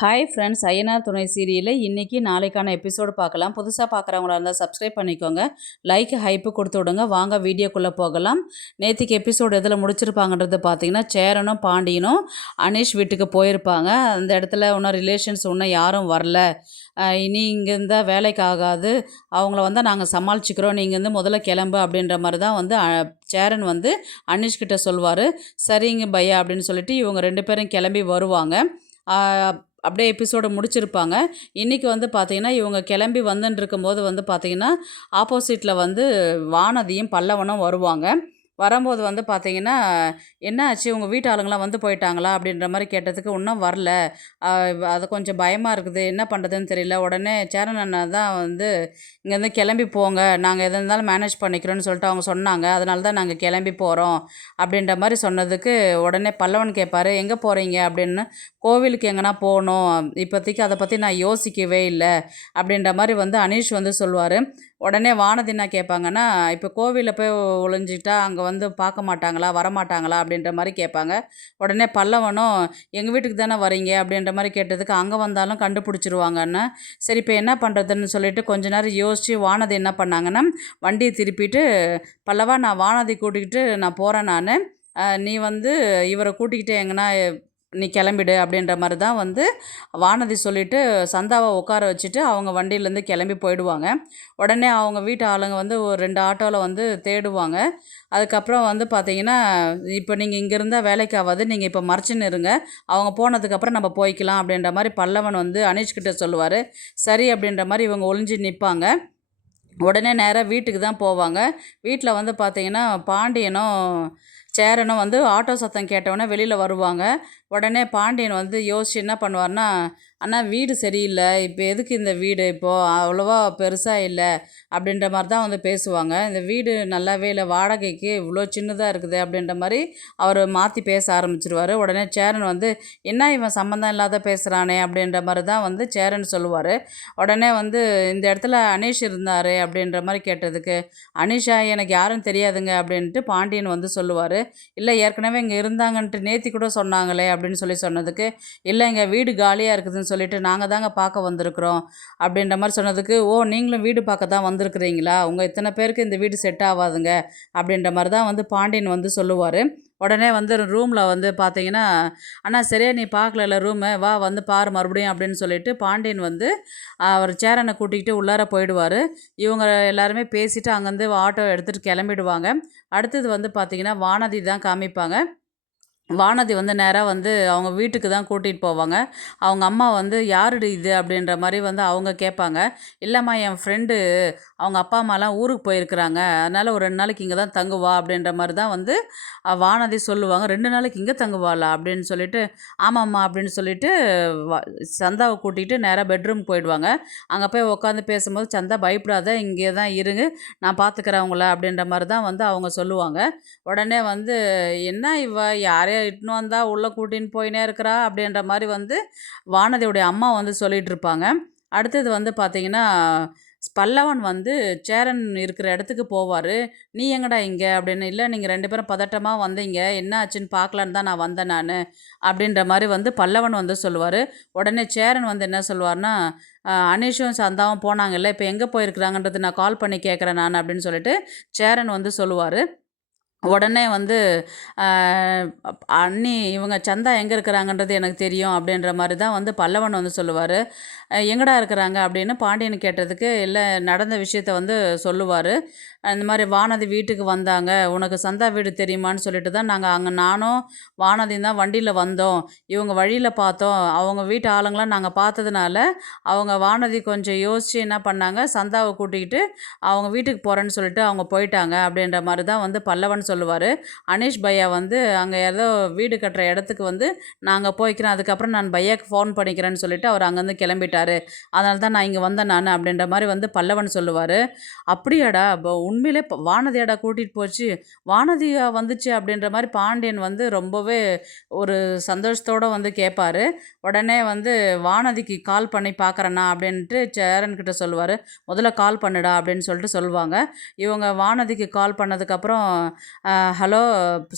Hi friends, Ayyanar துணை சீரியலில் இன்றைக்கி நாளைக்கான எபிசோடு பார்க்கலாம். புதுசாக பார்க்குறவங்களா இருந்தால் சப்ஸ்கிரைப் பண்ணிக்கோங்க, லைக் ஹைப்பு கொடுத்து விடுங்க. வாங்க வீடியோக்குள்ளே போகலாம். நேற்றுக்கு எபிசோடு எதில் முடிச்சிருப்பாங்கன்றது பார்த்தீங்கன்னா, சேரனும் பாண்டியனும் அனீஷ் வீட்டுக்கு போயிருப்பாங்க. அந்த இடத்துல இன்னும் ரிலேஷன்ஸ் இன்னும் யாரும் வரல, இனி இங்கே இருந்தால் வேலைக்கு ஆகாது, அவங்கள வந்து நாங்கள் சமாளிச்சுக்கிறோம், நீங்கள் வந்து முதல்ல கிளம்பு அப்படின்ற மாதிரி தான் வந்து சேரன் வந்து அனீஷ்கிட்ட சொல்வார். சரிங்க பையா அப்படின்னு சொல்லிட்டு இவங்க ரெண்டு பேரும் கிளம்பி வருவாங்க. அப்படியே எபிசோடு முடிச்சிருப்பாங்க. இன்றைக்கி வந்து பார்த்திங்கன்னா, இவங்க கிளம்பி வந்துன்னு இருக்கும்போது வந்து பார்த்திங்கன்னா, ஆப்போசிட்டில் வந்து வானதியும் பல்லவனும் வருவாங்க. வரும்போது வந்து பார்த்திங்கன்னா, என்ன ஆச்சு உங்கள் வீட்டு ஆளுங்களாம் வந்து போயிட்டாங்களா அப்படின்ற மாதிரி கேட்டதுக்கு, இன்னும் வரல, அது கொஞ்சம் பயமாக இருக்குது, என்ன பண்ணுறதுன்னு தெரியல. உடனே சேரன் அண்ணா தான் வந்து இங்கேருந்து கிளம்பி போங்க, நாங்கள் எதாக இருந்தாலும் மேனேஜ் பண்ணிக்கிறோன்னு சொல்லிட்டு அவங்க சொன்னாங்க, அதனால தான் நாங்கள் கிளம்பி போகிறோம் அப்படின்ற மாதிரி சொன்னதுக்கு, உடனே பல்லவன் கேட்பார், எங்கே போகிறீங்க அப்படின்னு. கோவிலுக்கு எங்கன்னா போகணும், இப்போதைக்கு அதை பற்றி நான் யோசிக்கவே இல்லை அப்படின்ற மாதிரி வந்து அனீஷ் வந்து சொல்லுவார். உடனே வானதி என்ன கேட்பாங்கன்னா, இப்போ கோவிலில் போய் ஒளிஞ்சிட்டா அங்கே வந்து பார்க்க மாட்டாங்களா, வரமாட்டாங்களா அப்படின்ற மாதிரி கேட்பாங்க. உடனே பல்லவனும், எங்கள் வீட்டுக்கு தானே வரீங்க அப்படின்ற மாதிரி கேட்டதுக்கு, அங்கே வந்தாலும் கண்டுபிடிச்சிருவாங்கன்னு. சரி இப்போ என்ன பண்ணுறதுன்னு சொல்லிட்டு கொஞ்ச நேரம் யோசித்து வானதி என்ன பண்ணாங்கன்னா, வண்டியை திருப்பிட்டு, பல்லவா நான் வானதி கூட்டிக்கிட்டு நான் போகிறேன், நீ வந்து இவரை கூட்டிக்கிட்டு எங்கன்னா நீ கிளம்பிடு அப்படின்ற மாதிரி தான் வந்து வானதி சொல்லிவிட்டு சந்தாவை உட்கார வச்சுட்டு அவங்க வண்டியிலேருந்து கிளம்பி போயிடுவாங்க. உடனே அவங்க வீட்டு ஆளுங்க வந்து ஒரு 2 ஆட்டோவில் வந்து தேடுவாங்க. அதுக்கப்புறம் வந்து பார்த்திங்கன்னா, இப்போ நீங்கள் இங்கே இருந்தால் வேலைக்கு ஆகாது, நீங்கள் இப்போ மறைச்சின்னு இருங்க, அவங்க போனதுக்கப்புறம் நம்ம போய்க்கலாம் அப்படின்ற மாதிரி பல்லவன் வந்து அனீஷ்கிட்ட சொல்லுவார். சரி அப்படின்ற மாதிரி இவங்க ஒளிஞ்சு நிற்பாங்க. உடனே நேராக வீட்டுக்கு தான் போவாங்க. வீட்டில் வந்து பார்த்திங்கன்னா, பாண்டியனும் சேரனும் வந்து ஆட்டோ சத்தம் கேட்டவுடனே வெளியில் வருவாங்க. உடனே பாண்டியன் வந்து யோசிச்சு என்ன பண்ணுவார்னா, அண்ணா வீடு சரியில்லை, இப்போ எதுக்கு இந்த வீடு, இப்போது அவ்வளோவா பெருசாக இல்லை அப்படின்ற மாதிரி தான் வந்து பேசுவாங்க. இந்த வீடு நல்லாவே இல்லை, வாடகைக்கு இவ்வளோ சின்னதாக இருக்குது அப்படின்ற மாதிரி அவர் மாற்றி பேச ஆரம்பிச்சிருவார். உடனே சேரன் வந்து, என்ன இவன் சம்மந்தம் இல்லாத பேசுகிறானே அப்படின்ற மாதிரி தான் வந்து சேரன் சொல்லுவார். உடனே வந்து இந்த இடத்துல அனீஷ் இருந்தார் அப்படின்ற மாதிரி கேட்டதுக்கு, அனீஷா எனக்கு யாரும் தெரியாதுங்க அப்படின்ட்டு பாண்டியன் வந்து சொல்லுவார். இல்லை ஏற்கனவே இங்கே இருந்தாங்கன்ட்டு நேத்தி கூட சொன்னாங்களே அப்படின்னு சொன்னதுக்கு, இல்லைங்க வீடு காலியாக இருக்குதுன்னு சொல்லிட்டு நாங்கள் தாங்க பார்க்க வந்திருக்கிறோம் அப்படின்ற மாதிரி சொன்னதுக்கு, ஓ நீங்களும் வீடு பார்க்க தான் வந்திருக்கிறீங்களா, உங்கள் இத்தனை பேருக்கு இந்த வீடு செட் ஆகாதுங்க அப்படின்ற மாதிரி தான் வந்து பாண்டியன் வந்து சொல்லுவார். உடனே வந்து ரூமில் வந்து பார்த்தீங்கன்னா, அண்ணா சரியா நீ பார்க்கல ரூமை, வா வந்து பாரு மறுபடியும் அப்படின்னு சொல்லிட்டு பாண்டியன் வந்து அவர் சேரனை கூட்டிகிட்டு உள்ளார போயிடுவார். இவங்க எல்லாருமே பேசிவிட்டு அங்கேருந்து ஆட்டோ எடுத்துகிட்டு கிளம்பிடுவாங்க. அடுத்தது வந்து பார்த்திங்கன்னா, வானதி தான் காமிப்பாங்க. வானதி வந்து நேராக வந்து அவங்க வீட்டுக்கு தான் கூட்டிகிட்டு போவாங்க. அவங்க அம்மா வந்து யாருடி இது அப்படின்ற மாதிரி வந்து அவங்க கேட்பாங்க. இல்லைம்மா என் ஃப்ரெண்டு, அவங்க அப்பா அம்மாலாம் ஊருக்கு போயிருக்கிறாங்க, அதனால் ஒரு 2 நாளைக்கு இங்கே தான் தங்குவா அப்படின்ற மாதிரி தான் வந்து வானதி சொல்லுவாங்க. 2 நாளைக்கு இங்கே தங்குவாளா அப்படின்னு சொல்லிட்டு, ஆமாம்மா அப்படின்னு சொல்லிட்டு சந்தாவை கூட்டிகிட்டு நேராக பெட்ரூம் போயிடுவாங்க. அங்கே போய் உட்காந்து பேசும்போது, சந்தா பயப்படாத, இங்கே தான் இருங்க, நான் பார்த்துக்கிறேன் அவங்கள அப்படின்ற மாதிரி தான் வந்து அவங்க சொல்லுவாங்க. உடனே வந்து, என்ன இவ யாரையோ இட்டுன்னு வந்தா உள்ளே கூட்டின்னு போயினே இருக்கிறா அப்படின்ற மாதிரி வந்து வானதியுடைய அம்மா வந்து சொல்லிகிட்டு இருப்பாங்க. அடுத்தது வந்து பார்த்திங்கன்னா, பல்லவன் வந்து சேரன் இருக்கிற இடத்துக்கு போவார். நீ எங்கடா இங்கே அப்படின்னு. இல்லை நீங்கள் 2 பேரும் பதட்டமாக வந்தீங்க, என்ன ஆச்சுன்னு பார்க்கலான்னு தான் நான் வந்தேன் அப்படின்ற மாதிரி வந்து பல்லவன் வந்து சொல்லுவார். உடனே சேரன் வந்து என்ன சொல்லுவார்னா, அனீஷும் சந்தாவும் போனாங்கல்ல, இப்போ எங்கே போயிருக்கிறாங்கன்றது நான் கால் பண்ணி கேட்குறேன் அப்படின்னு சொல்லிட்டு சேரன் வந்து சொல்லுவார். உடனே வந்து அண்ணி இவங்க சந்தா எங்கே இருக்கிறாங்கன்றது எனக்கு தெரியும் அப்படின்ற மாதிரி தான் வந்து பல்லவன் வந்து சொல்லுவார். எங்கடா இருக்கிறாங்க அப்படின்னு பாண்டியன் கேட்டதுக்கு, இல்லை நடந்த விஷயத்த வந்து சொல்லுவார். இந்த மாதிரி வானதி வீட்டுக்கு வந்தாங்க, உனக்கு சந்தா வீடு தெரியுமான்னு சொல்லிட்டு தான் நாங்கள் அங்கே நானும் வானதியும் தான் வண்டியில் வந்தோம், இவங்க வழியில் பார்த்தோம், அவங்க வீட்டு ஆளுங்களாம் நாங்கள் பார்த்ததுனால அவங்க வானதி கொஞ்சம் யோசித்து என்ன பண்ணாங்க, சந்தாவை கூட்டிக்கிட்டு அவங்க வீட்டுக்கு போகிறேன்னு சொல்லிட்டு அவங்க போயிட்டாங்க அப்படின்ற மாதிரி தான் வந்து பல்லவன் சொல்லுவார். அனீஷ் பையா வந்து அங்கே ஏதோ வீடு கட்டுற இடத்துக்கு வந்து நாங்கள் போய்க்கிறேன், அதுக்கப்புறம் நான் பையாவுக்கு ஃபோன் பண்ணிக்கிறேன்னு சொல்லிட்டு அவர் அங்கேருந்து கிளம்பிட்டார், அதனால தான் நான் இங்கே வந்தேன் அப்படின்ற மாதிரி வந்து பல்லவன் சொல்லுவார். அப்படியாடா, உண்மையிலே வானதியாடா கூட்டிகிட்டு போச்சு, வானதியா வந்துச்சு அப்படின்ற மாதிரி பாண்டியன் வந்து ரொம்பவே ஒரு சந்தோஷத்தோடு வந்து கேட்பார். உடனே வந்து வானதிக்கு கால் பண்ணி பார்க்குறேண்ணா அப்படின்ட்டு சேரன்கிட்ட சொல்லுவார். முதல்ல கால் பண்ணுடா அப்படின்னு சொல்லிட்டு சொல்லுவாங்க. இவங்க வானதிக்கு கால் பண்ணதுக்கப்புறம் ஹலோ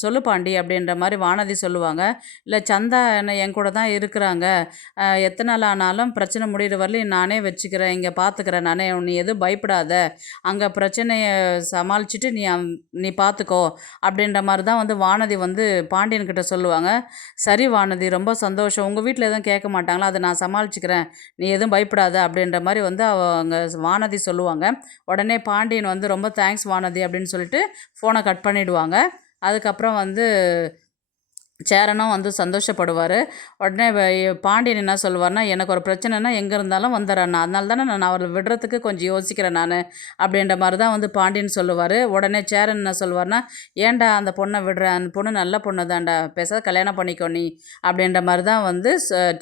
சொல்லு பாண்டி அப்படின்ற மாதிரி வானதி சொல்லுவாங்க. இல்லை சந்தா என்ன என் கூட தான் இருக்கிறாங்க, எத்தனை நாள் ஆனாலும் பிரச்சனை முடிகிற வரலையும் நானே வச்சுக்கிறேன், இங்கே பார்த்துக்கிறேன் நானே, நீ எதுவும் பயப்படாத, அங்கே பிரச்சனையை சமாளிச்சுட்டு நீ பார்த்துக்கோ அப்படின்ற மாதிரி தான் வந்து வானதி வந்து பாண்டியன்கிட்ட சொல்லுவாங்க. சரி வானதி, ரொம்ப சந்தோஷம், உங்கள் வீட்டில் எதுவும் கேட்க மாட்டாங்களா, அதை நான் சமாளிச்சுக்கிறேன், நீ எதுவும் பயப்படாத அப்படின்ற மாதிரி வந்து அவங்க வானதி சொல்லுவாங்க. உடனே பாண்டியன் வந்து ரொம்ப தேங்க்ஸ் வானதி அப்படின்னு சொல்லிட்டு ஃபோனை கட் பண்ணிவிடுவாங்க. அதுக்கப்புறம் வந்து சேரனும் வந்து சந்தோஷப்படுவார். உடனே பாண்டியன் என்ன சொல்லுவார்னா, எனக்கு ஒரு பிரச்சனைனா எங்கே இருந்தாலும் வந்துடுறேன், அதனால தானே நான் அவரை விடுறதுக்கு கொஞ்சம் யோசிக்கிறேன் நான் அப்படின்ற மாதிரி தான் வந்து பாண்டியன் சொல்லுவார். உடனே சேரன் என்ன சொல்லுவார்னா, ஏன்டா அந்த பொண்ணை விடுறேன், அந்த பொண்ணு நல்ல பொண்ணு தான்டா, பேசாத கல்யாணம் பண்ணிக்கோ நீ அப்படின்ற மாதிரி தான் வந்து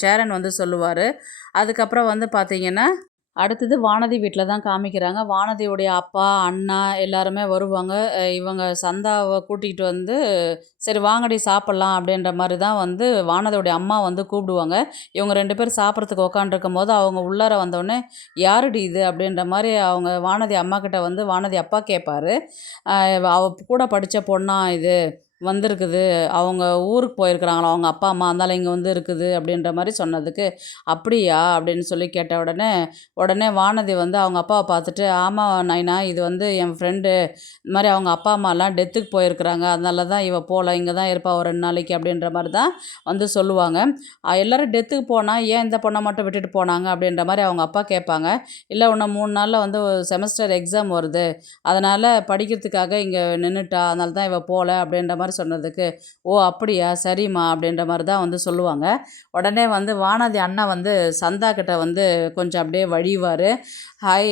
சேரன் வந்து சொல்லுவார். அதுக்கப்புறம் வந்து பார்த்திங்கன்னா அடுத்தது வானதி வீட்டில் தான் காமிக்கிறாங்க. வானதியுடைய அப்பா, அண்ணா எல்லாருமே வருவாங்க. இவங்க சந்தாவை கூட்டிகிட்டு வந்து சரி வாங்கடி சாப்பிட்லாம் அப்படின்ற மாதிரி தான் வந்து வானதியுடைய அம்மா வந்து கூப்பிடுவாங்க. இவங்க 2 பேரும் சாப்பிட்றதுக்கு உக்காண்டிருக்கும் போது அவங்க உள்ளார வந்தோடனே யாருடி இது அப்படின்ற மாதிரி அவங்க வானதி அம்மா கிட்ட வந்து வானதி அப்பா கேட்பார். அவ கூட படித்த பொண்ணா இது வந்திருக்குது, அவங்க ஊருக்கு போயிருக்கிறாங்களா அவங்க அப்பா அம்மா, அதனால் இங்கே வந்து இருக்குது அப்படின்ற மாதிரி சொன்னதுக்கு, அப்படியா அப்படின்னு சொல்லி கேட்ட உடனே வானதி வந்து அவங்க அப்பாவை பார்த்துட்டு, ஆமாம் நைனா, இது வந்து என் ஃப்ரெண்டு, இந்த மாதிரி அவங்க அப்பா அம்மாலாம் டெத்துக்கு போயிருக்கிறாங்க, அதனால தான் இவ போகல, இங்கே தான் இருப்பா ஒரு 2 நாளைக்கு அப்படின்ற மாதிரி தான் வந்து சொல்லுவாங்க. எல்லோரும் டெத்துக்கு போனால் ஏன் இந்த பொண்ணை மட்டும் விட்டுட்டு போனாங்க அப்படின்ற மாதிரி அவங்க அப்பா கேட்பாங்க. இல்லை இன்னும் 3 நாளில் வந்து செமஸ்டர் எக்ஸாம் வருது, அதனால் படிக்கிறதுக்காக இங்கே நின்றுட்டா, அதனால தான் இவ போகல அப்படின்ற மாதிரி சொன்னதுக்கு, ஓ அப்படியா, சரிம்மா அப்படின்ற மாதிரி தான் வந்து சொல்லுவாங்க. உடனே வந்து வானதி அண்ணா வந்து சந்தா கிட்ட வந்து கொஞ்சம் அப்படியே வழிவார். ஹாய்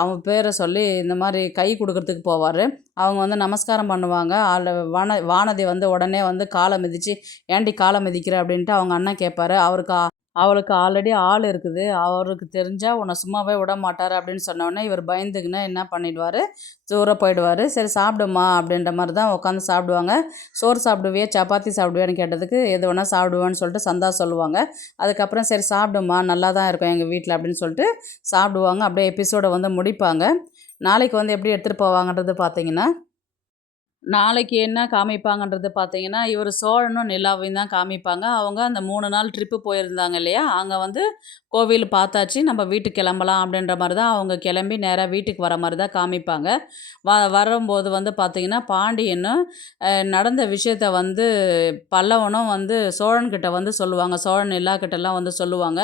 அவன் பேரை சொல்லி இந்த மாதிரி கை கொடுக்கறதுக்கு போவார். அவங்க வந்து நமஸ்காரம் பண்ணுவாங்க. வானதி வந்து உடனே வந்து காலை மிதித்து, ஏன்டி காலை மிதிக்கிற அப்படின்ட்டு அவங்க அண்ணன் கேட்பார். அவளுக்கு ஆல்ரெடி ஆள் இருக்குது, அவருக்கு தெரிஞ்சால் உன்னை சும்மாவே விட மாட்டார் அப்படின்னு சொன்னோடனே இவர் பயந்துக்குன்னு என்ன பண்ணிடுவார், தூரம் போயிடுவார். சரி சாப்பிடுமா அப்படின்ற மாதிரி தான் உட்காந்து சாப்பிடுவாங்க. சோறு சாப்பிடுவியா சப்பாத்தி சாப்பிடுவேன்னு கேட்டதுக்கு எது வேணால் சாப்பிடுவேன்னு சொல்லிட்டு சந்தா சொல்லுவாங்க. அதுக்கப்புறம் சரி சாப்பிடுமா, நல்லா தான் இருக்கும் எங்கள் வீட்டில் அப்படின்னு சொல்லிட்டு சாப்பிடுவாங்க. அப்படியே எபிசோடை வந்து முடிப்பாங்க. நாளைக்கு வந்து எப்படி எடுத்துகிட்டு போவாங்கன்றது பார்த்தீங்கன்னா, நாளைக்கு என்ன காமிப்பாங்கன்றது பார்த்தீங்கன்னா, இவர் சோழனும் நிலாவையும் தான் காமிப்பாங்க. அவங்க அந்த 3 நாள் ட்ரிப்பு போயிருந்தாங்க இல்லையா, அங்கே வந்து கோவில் பார்த்தாச்சு, நம்ம வீட்டுக்கு கிளம்பலாம் அப்படின்ற மாதிரி தான் அவங்க கிளம்பி நேராக வீட்டுக்கு வர மாதிரி தான் காமிப்பாங்க. வரும்போது வந்து பார்த்திங்கன்னா, பாண்டியனும் நடந்த விஷயத்த வந்து பல்லவனும் வந்து சோழன்கிட்ட வந்து சொல்லுவாங்க. சோழன் நிலாக்கிட்டலாம் வந்து சொல்லுவாங்க,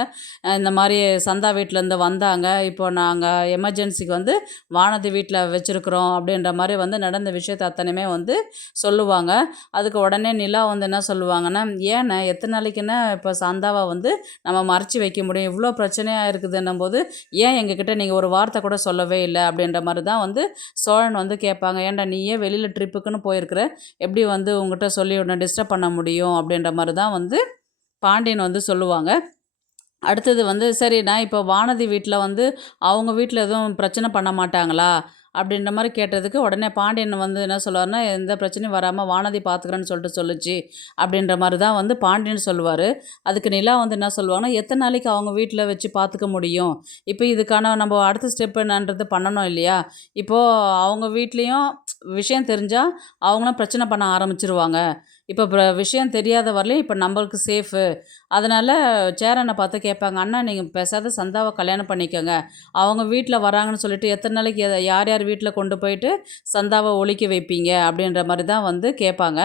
இந்த மாதிரி சந்தா வீட்டிலேருந்து வந்தாங்க, இப்போ நாங்கள் எமர்ஜென்சிக்கு வந்து வானதி வீட்டில் வச்சுருக்குறோம் அப்படின்ற மாதிரி வந்து நடந்த விஷயத்த அத்தனையுமே வந்து சொல்லுவாங்க. அதுக்கு உடனே நிலா வந்து என்ன சொல்லுவாங்கன்னா, ஏண்ணே எத்தனை நாளைக்குன்னா இப்போ சந்தாவை வந்து நம்ம மறைச்சி வைக்க முடியும், இவ்வளோ பிரச்சனையாக இருக்குதுன்னும் போது ஏன் எங்ககிட்ட நீங்கள் ஒரு வார்த்தை கூட சொல்லவே இல்லை அப்படின்ற மாதிரி தான் வந்து சோழன் வந்து கேட்பாங்க. ஏன்டா நீயே வெளியில் ட்ரிப்புக்குன்னு போயிருக்கிற, எப்படி வந்து உங்ககிட்ட சொல்லி உன்னை டிஸ்டர்ப் பண்ண முடியும் அப்படின்ற மாதிரி தான் வந்து பாண்டியன் வந்து சொல்லுவாங்க. அடுத்தது வந்து சரி, நான் இப்போ வானதி வீட்டில் வந்து அவங்க வீட்டில் எதுவும் பிரச்சனை பண்ண மாட்டாங்களா அப்படின்ற மாதிரி கேட்டதுக்கு உடனே பாண்டியன் வந்து என்ன சொல்லுவார்னா, எந்த பிரச்சனையும் வராமல் வானதி பார்த்துக்கிறேன்னு சொல்லிட்டு சொல்லுச்சு அப்படின்ற மாதிரி தான் வந்து பாண்டியன் சொல்லுவார். அதுக்கு நிலா வந்து என்ன சொல்லுவாங்கன்னா, எத்தனை நாளைக்கு அவங்க வீட்டில் வச்சு பார்த்துக்க முடியும், இப்போ இதுக்கான நம்ம அடுத்த ஸ்டெப் என்னன்றது பண்ணணும் இல்லையா, இப்போது அவங்க வீட்லேயும் விஷயம் தெரிஞ்சால் அவங்களும் பிரச்சனை பண்ண ஆரம்பிச்சிருவாங்க, இப்போ விஷயம் தெரியாத வரலையும் இப்போ நம்மளுக்கு சேஃபு, அதனால் சேரனை பார்த்து கேட்பாங்க, அண்ணா நீங்கள் பேசாத சந்தாவை கல்யாணம் பண்ணிக்கோங்க, அவங்க வீட்டில் வராங்கன்னு சொல்லிட்டு எத்தனை நாளைக்கு யார் யார் வீட்டில் கொண்டு போயிட்டு சந்தாவை ஒழிக்க வைப்பீங்க அப்படின்ற மாதிரி தான் வந்து கேட்பாங்க.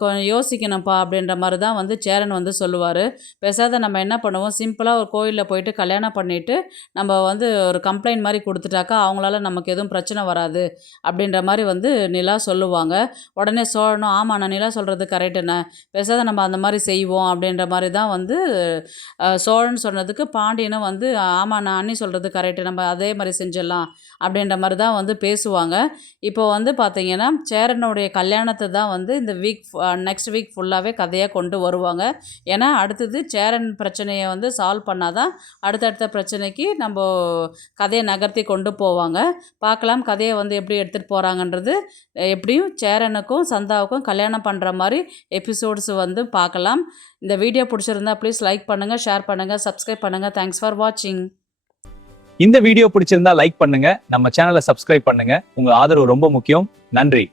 கொஞ்சம் யோசிக்கணும்ப்பா அப்படின்ற மாதிரி தான் வந்து சேரன் வந்து சொல்லுவார். பேசாத நம்ம என்ன பண்ணுவோம், சிம்பிளாக ஒரு கோயிலில் போயிட்டு கல்யாணம் பண்ணிவிட்டு நம்ம வந்து ஒரு கம்ப்ளைண்ட் மாதிரி கொடுத்துட்டாக்கா அவங்களால நமக்கு எதுவும் பிரச்சனை வராது அப்படின்ற மாதிரி வந்து நிலா சொல்லுவாங்க. உடனே சோழனும், ஆமாம் நான் நிலா சொல்கிறது கரெக்டுண்ணே, பேசாத நம்ம அந்த மாதிரி செய்வோம் அப்படின்ற மாதிரி தான் வந்து சோழன் சொன்னதுக்கு பாண்டியனும் வந்து ஆமாம் நான் அண்ணி சொல்கிறது கரெக்டு, நம்ம அதே மாதிரி செஞ்சிடலாம் அப்படின்ற மாதிரி தான் வந்து பேசுவாங்க. இப்போ வந்து பார்த்திங்கன்னா சேரனுடைய கல்யாணத்தை தான் வந்து இந்த நெக்ஸ்ட் வீக் ஃபுல்லாகவே கதையாக கொண்டு வருவாங்க. ஏன்னா அடுத்தது சேரன் பிரச்சனையை வந்து சால்வ் பண்ணால் தான் அடுத்தடுத்த பிரச்சனைக்கு நம்ம கதையை நகர்த்தி கொண்டு போவாங்க. பார்க்கலாம் கதையை வந்து எப்படி எடுத்துகிட்டு போகிறாங்கன்றது. எப்படியும் சேரனுக்கும் சந்தாவுக்கும் கல்யாணம் பண்ணுற மாதிரி எபிசோட்ஸ் வந்து பார்க்கலாம். இந்த வீடியோ பிடிச்சிருந்தா ப்ளீஸ் லைக் பண்ணுங்கள், ஷேர் பண்ணுங்கள், சப்ஸ்கிரைப் பண்ணுங்கள். தேங்க்ஸ் ஃபார் வாட்சிங். இந்த வீடியோ பிடிச்சிருந்தா லைக் பண்ணுங்க, நம்ம சேனலை சப்ஸ்கிரைப் பண்ணுங்க. உங்க ஆதரவு ரொம்ப முக்கியம். நன்றி.